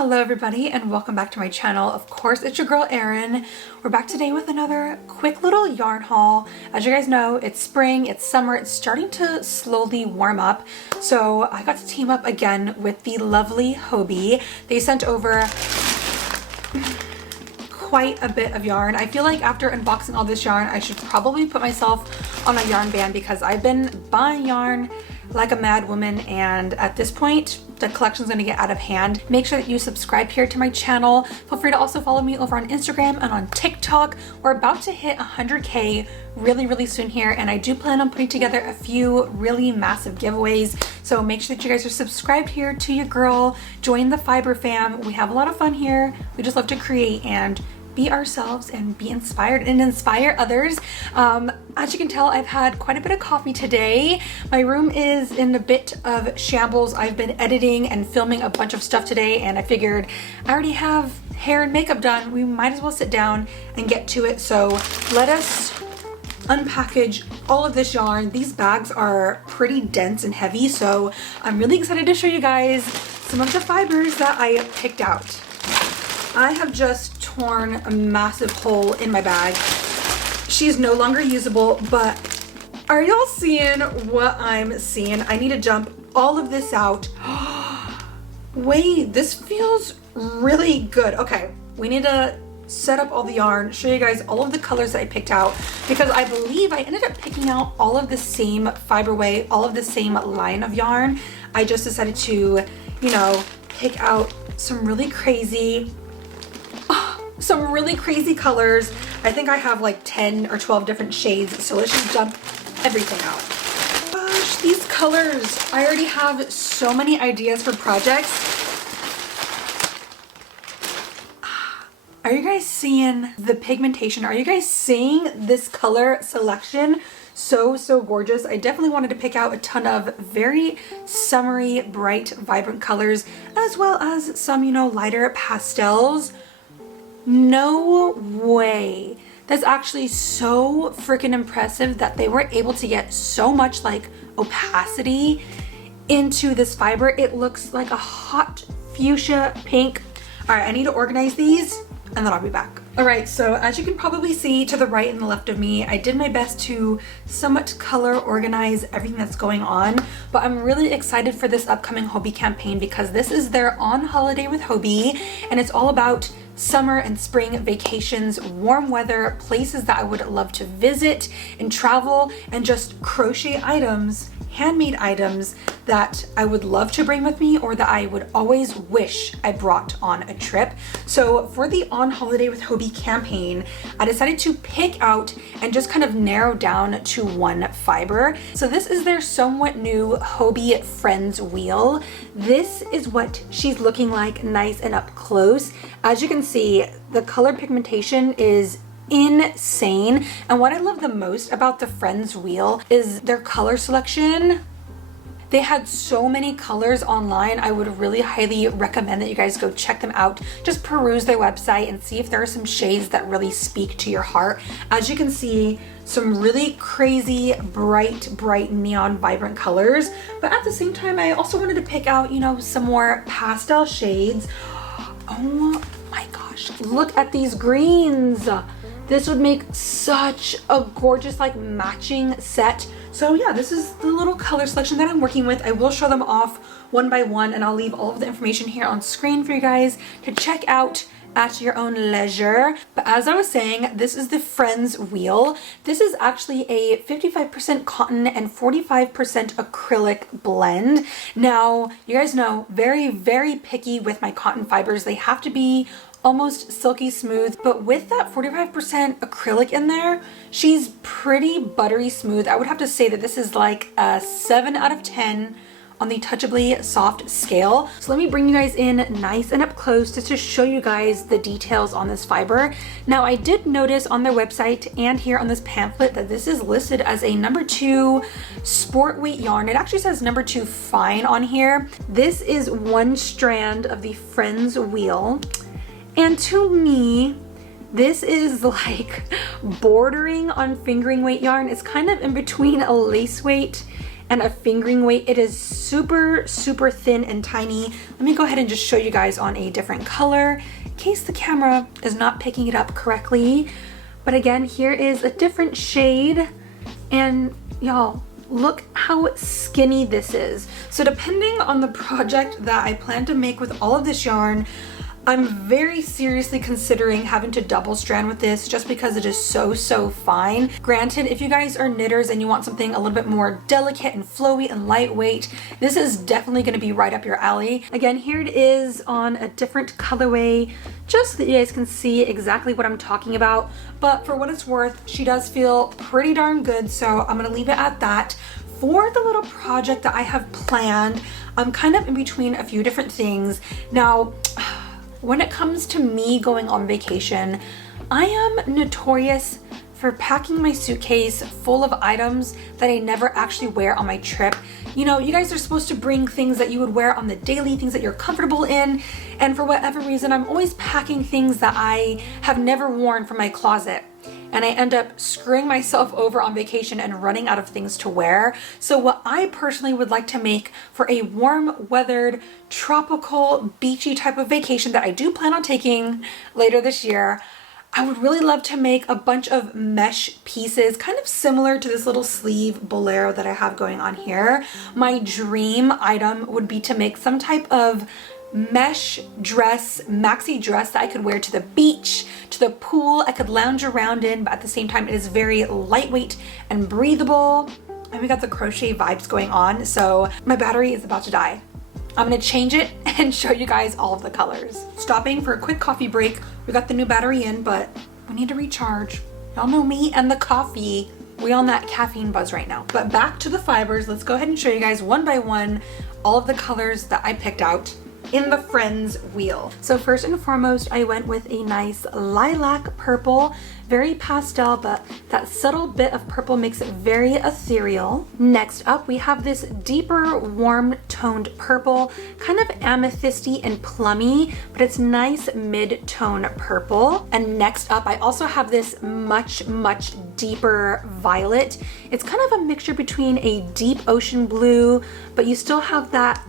Hello everybody and welcome back to my channel. Of course, it's your girl Erin. We're back today with another quick little yarn haul. As you guys know, it's spring, it's summer, it's starting to slowly warm up. So I got to team up again with the lovely Hobie. They sent over quite a bit of yarn. I feel like after unboxing all this yarn, I should probably put myself on a yarn ban because I've been buying yarn like a mad woman, and at this point the collection's gonna get out of hand. Make sure that you subscribe here to my channel. Feel free to also follow me over on Instagram and on TikTok. We're about to hit 100K really soon here, and I do plan on putting together a few really massive giveaways. So make sure that you guys are subscribed here to your girl. Join the Fiber fam. We have a lot of fun here. We just love to create and be ourselves and be inspired and inspire others. As you can tell, I've had quite a bit of coffee today. My room is in a bit of shambles. I've been editing and filming a bunch of stuff today, and I figured I already have hair and makeup done. We might as well sit down and get to it. So let us unpackage all of this yarn. These bags are pretty dense and heavy, so I'm really excited to show you guys some of the fibers that I picked out. I have just torn a massive hole in my bag. She's no longer usable, but are y'all seeing what I'm seeing? I need to dump all of this out. Wait, this feels really good. Okay, we need to set up all the yarn, show you guys all of the colors that I picked out, because I believe I ended up picking out all of the same fiberway, all of the same line of yarn. I just decided to, you know, pick out some really crazy colors. I think I have like 10 or 12 different shades, so let's just dump everything out. Gosh, these colors. I already have so many ideas for projects. Are you guys seeing the pigmentation? Are you guys seeing this color selection? So gorgeous. I definitely wanted to pick out a ton of very summery, bright, vibrant colors, as well as some, you know, lighter pastels. No way. That's actually so freaking impressive that they were able to get so much like opacity into this fiber. It looks like a hot fuchsia pink. All right, I need to organize these and then I'll be back. All right, so as you can probably see to the right and the left of me, I did my best to somewhat color organize everything that's going on, but I'm really excited for this upcoming Hobie campaign because this is their On Holiday with Hobbii, and it's all about summer and spring vacations, warm weather, places that I would love to visit and travel, and just crochet items, handmade items that I would love to bring with me or that I would always wish I brought on a trip. So for the On Holiday with Hobbii campaign, I decided to pick out and just kind of narrow down to one fiber. So this is their somewhat new Hobie Friends wheel. This is what she's looking like, nice and up close. As you can see, the color pigmentation is insane, and what I love the most about the Friends wheel is their color selection. They had so many colors online. I would really highly recommend that you guys go check them out. Just peruse their website and see if there are some shades that really speak to your heart. As you can see, some really crazy bright neon vibrant colors, but at the same time I also wanted to pick out, you know, some more pastel shades. Oh my gosh, look at these greens. This would make such a gorgeous like matching set. So yeah, this is the little color selection that I'm working with. I will show them off one by one, and I'll leave all of the information here on screen for you guys to check out at your own leisure. But as I was saying, this is the Friends wheel. This is actually a 55% cotton and 45% acrylic blend. Now, you guys know, very picky with my cotton fibers. They have to be almost silky smooth, but with that 45% acrylic in there, she's pretty buttery smooth. I would have to say that this is like a 7 out of 10 on the touchably soft scale. So let me bring you guys in nice and up close just to show you guys the details on this fiber. Now, I did notice on their website and here on this pamphlet that this is listed as a number 2 sport weight yarn. It actually says number 2 fine on here. This is one strand of the Friends wheel, and to me, this is like bordering on fingering weight yarn. It's kind of in between a lace weight and a fingering weight. It is super, super thin and tiny. Let me go ahead and just show you guys on a different color in case the camera is not picking it up correctly. But again, here is a different shade, and y'all, look how skinny this is. So depending on the project that I plan to make with all of this yarn, I'm very seriously considering having to double strand with this just because it is so fine. Granted, if you guys are knitters and you want something a little bit more delicate and flowy and lightweight, this is definitely going to be right up your alley. Again, here it is on a different colorway, just so that you guys can see exactly what I'm talking about. But for what it's worth, she does feel pretty darn good, so I'm gonna leave it at that. For the little project that I have planned, I'm kind of in between a few different things. Now, when it comes to me going on vacation, I am notorious for packing my suitcase full of items that I never actually wear on my trip. You know, you guys are supposed to bring things that you would wear on the daily, things that you're comfortable in, and for whatever reason, I'm always packing things that I have never worn from my closet. And I end up screwing myself over on vacation and running out of things to wear. So what I personally would like to make for a warm weathered, tropical, beachy type of vacation that I do plan on taking later this year, I would really love to make a bunch of mesh pieces, kind of similar to this little sleeve bolero that I have going on here. My dream item would be to make some type of mesh dress, maxi dress that I could wear to the beach, to the pool, I could lounge around in, but at the same time it is very lightweight and breathable. And we got the crochet vibes going on, so my battery is about to die. I'm gonna change it and show you guys all of the colors. Stopping for a quick coffee break. We got the new battery in, but we need to recharge. Y'all know me and the coffee. We on that caffeine buzz right now. But back to the fibers. Let's go ahead and show you guys one by one all of the colors that I picked out in the Friends wheel. So first and foremost, I went with a nice lilac purple, very pastel, but that subtle bit of purple makes it very ethereal. Next up, we have this deeper, warm toned purple, kind of amethysty and plummy, but it's nice mid-tone purple. And next up, I also have this much deeper violet. It's kind of a mixture between a deep ocean blue, but you still have that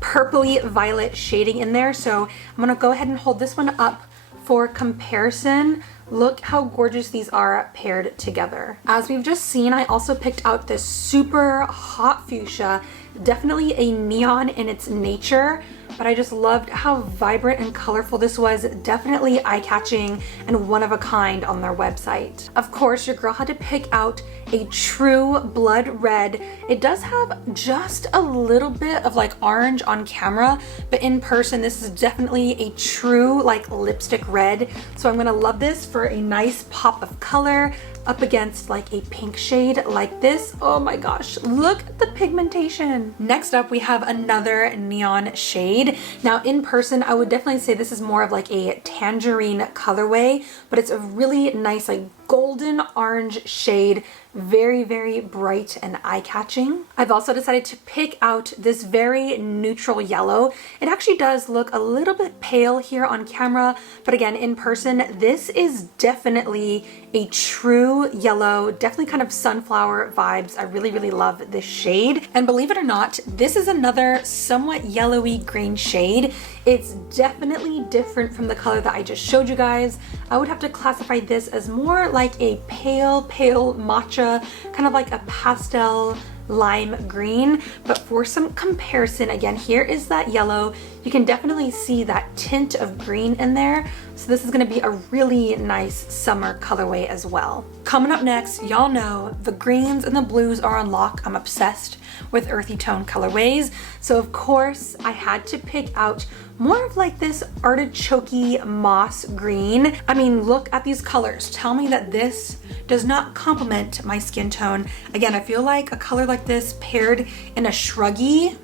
purpley violet shading in there. So I'm gonna go ahead and hold this one up for comparison. Look how gorgeous these are paired together. As we've just seen, I also picked out this super hot fuchsia, definitely a neon in its nature, but I just loved how vibrant and colorful this was. Definitely eye-catching and one of a kind on their website. Of course, your girl had to pick out a true blood red. It does have just a little bit of like orange on camera, but in person, this is definitely a true like lipstick red. So I'm gonna love this for a nice pop of color up against like a pink shade like this. Oh my gosh, look at the pigmentation. Next up, we have another neon shade. Now in person, I would definitely say this is more of like a tangerine colorway, but it's a really nice like golden orange shade, very bright and eye-catching. I've also decided to pick out this very neutral yellow. It actually does look a little bit pale here on camera, but again, in person, this is definitely a true yellow, definitely kind of sunflower vibes. I really love this shade. And believe it or not, this is another somewhat yellowy green shade. It's definitely different from the color that I just showed you guys. I would have to classify this as more like a pale matcha, kind of like a pastel lime green. But for some comparison, again, here is that yellow. You can definitely see that tint of green in there. So this is gonna be a really nice summer colorway as well. Coming up next, y'all know the greens and the blues are on lock. I'm obsessed with earthy tone colorways. So of course I had to pick out more of like this artichoke moss green. I mean, look at these colors. Tell me that this does not complement my skin tone. Again, I feel like a color like this paired in a shruggy,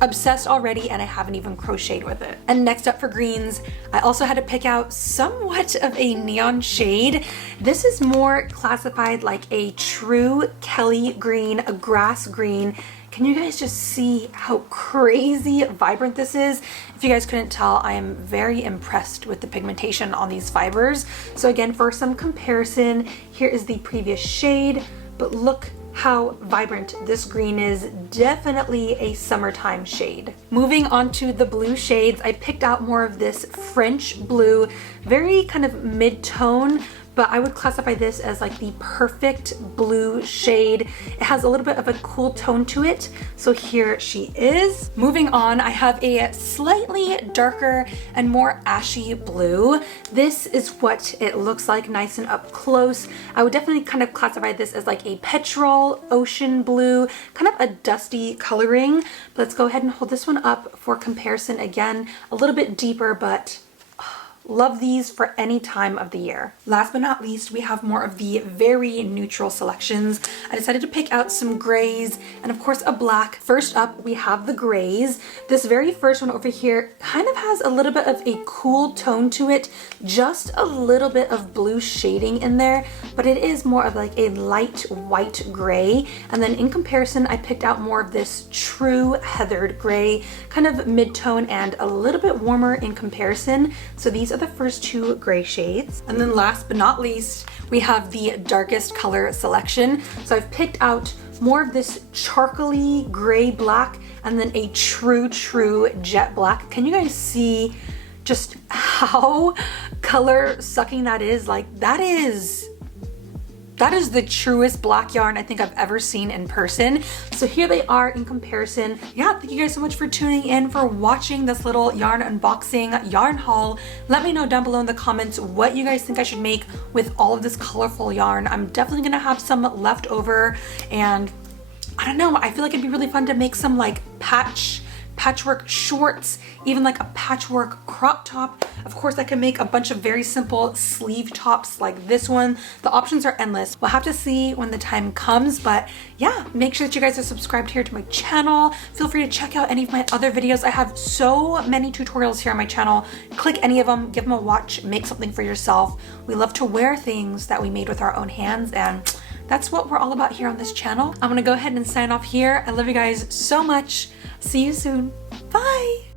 obsessed already, and I haven't even crocheted with it. And next up for greens, I also had to pick out somewhat of a neon shade. This is more classified like a true Kelly green, a grass green. Can you guys just see how crazy vibrant this is? If you guys couldn't tell, I am very impressed with the pigmentation on these fibers. So again, for some comparison, here is the previous shade, but look how vibrant this green is. Definitely a summertime shade. Moving on to the blue shades, I picked out more of this French blue, very kind of mid-tone, but I would classify this as like the perfect blue shade. It has a little bit of a cool tone to it. So here she is. Moving on, I have a slightly darker and more ashy blue. This is what it looks like nice and up close. I would definitely kind of classify this as like a petrol ocean blue, kind of a dusty coloring. But let's go ahead and hold this one up for comparison. Again, a little bit deeper, but love these for any time of the year. Last but not least, we have more of the very neutral selections. I decided to pick out some grays and of course a black. First up, we have the grays. This very first one over here kind of has a little bit of a cool tone to it, just a little bit of blue shading in there, but it is more of like a light white gray. And then in comparison, I picked out more of this true heathered gray, kind of mid-tone and a little bit warmer in comparison. So these are the first two gray shades. And then last but not least, we have the darkest color selection. So I've picked out more of this charcoaly gray black and then a true jet black. Can you guys see just how color sucking that is? Like that is the truest black yarn I think I've ever seen in person. So here they are in comparison. Yeah, thank you guys so much for tuning in, for watching this little yarn unboxing, yarn haul. Let me know down below in the comments what you guys think I should make with all of this colorful yarn. I'm definitely gonna have some left over, and I don't know, I feel like it'd be really fun to make some like patchwork shorts, even like a patchwork crop top. Of course, I can make a bunch of very simple sleeve tops like this one. The options are endless. We'll have to see when the time comes, but yeah, make sure that you guys are subscribed here to my channel. Feel free to check out any of my other videos. I have so many tutorials here on my channel. Click any of them, give them a watch, make something for yourself. We love to wear things that we made with our own hands, and that's what we're all about here on this channel. I'm gonna go ahead and sign off here. I love you guys so much. See you soon. Bye.